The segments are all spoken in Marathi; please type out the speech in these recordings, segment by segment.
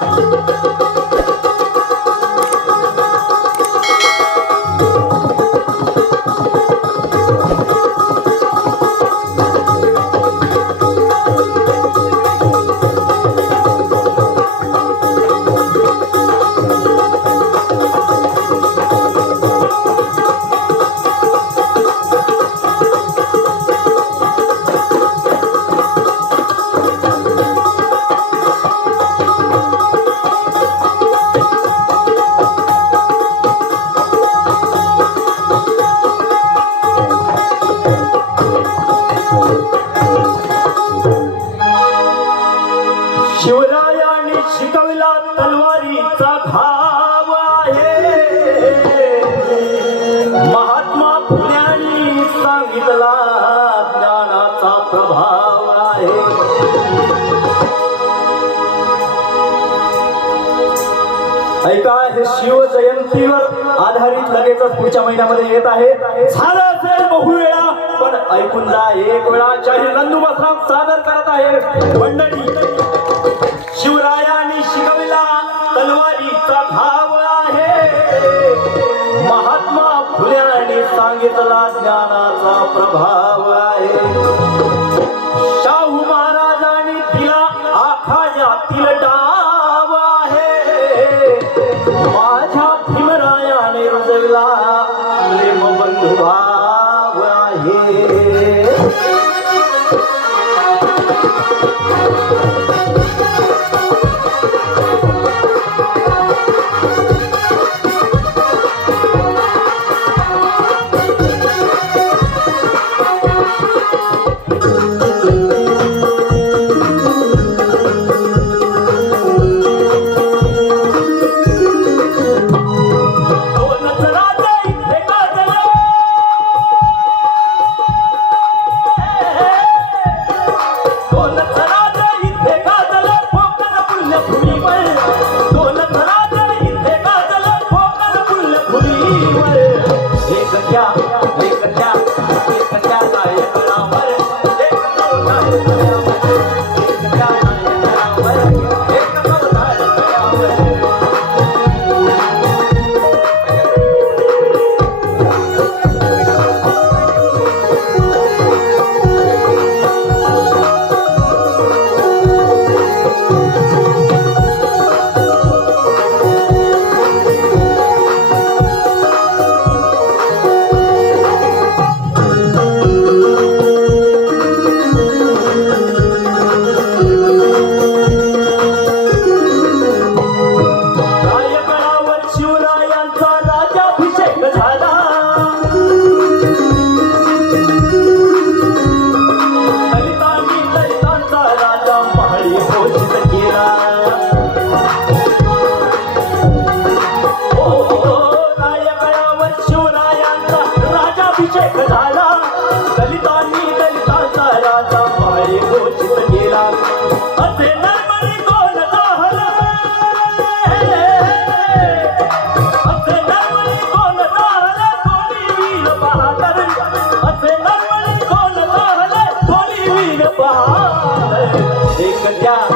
शिवरायाने ऐका हे शिव जयंतीवर आधारित लगेचच पुढच्या महिन्यामध्ये येत आहे. झालं असेल बहु वेळा पण ऐकून जा एक वेळा जाहीर नंदू बसराम सादर करत आहे. मंडळी शिवरायाने शिकविला तलवारीचा घाव आहे. महात्मा फुल्याने सांगितला ज्ञानाचा प्रभाव meu Comigo बहादर एक त्या एक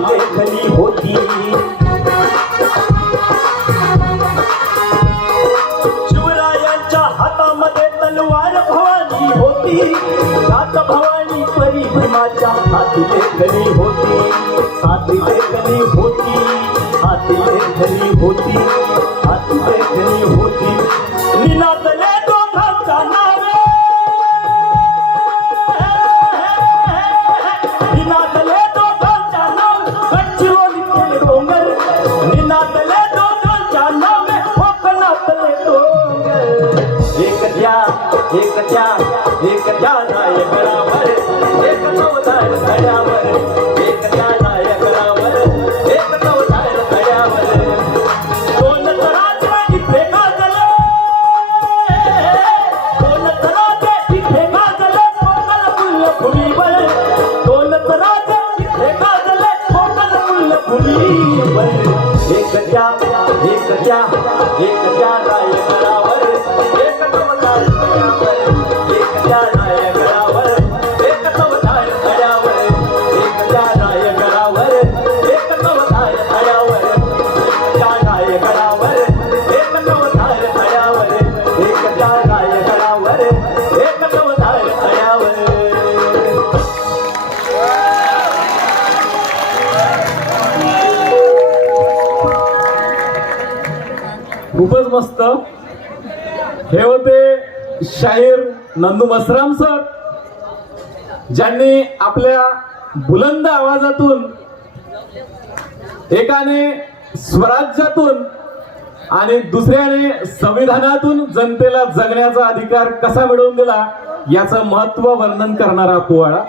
लेखनी होती. शिवरायांच्या हातामध्ये तलवार भवानी होती. त्याच भवानी परिभ्रमाच्या हाती लेखनी होती. हाती लेखनी होती. हाती लेखनी होती. हाती लेखनी होती. एक नायकरावर एक चौदार तळ्यावर एक त्या नायकरावर एक चौदार तळ्यावर दोन तराचे इथे गाजले दोन तराचे इथे गाजले कोमल फुल फुलीवर दोन इथे कोमल फुल फुलीवर एक त्या एक त्या एक त्या नायकरावर खूपच मस्त. हे होते शाहीर नंदू मसराम सर ज्यांनी आपल्या बुलंद आवाजातून एकाने स्वराज्यातून आणि दुसऱ्याने संविधानातून जनतेला जगण्याचा अधिकार कसा मिळवून दिला याचं महत्त्व वर्णन करणारा पोवाडा.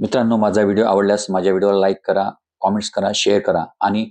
मित्रांनो माझा व्हिडिओ आवडल्यास माझ्या व्हिडिओला लाईक करा कॉमेंट्स करा शेअर करा आणि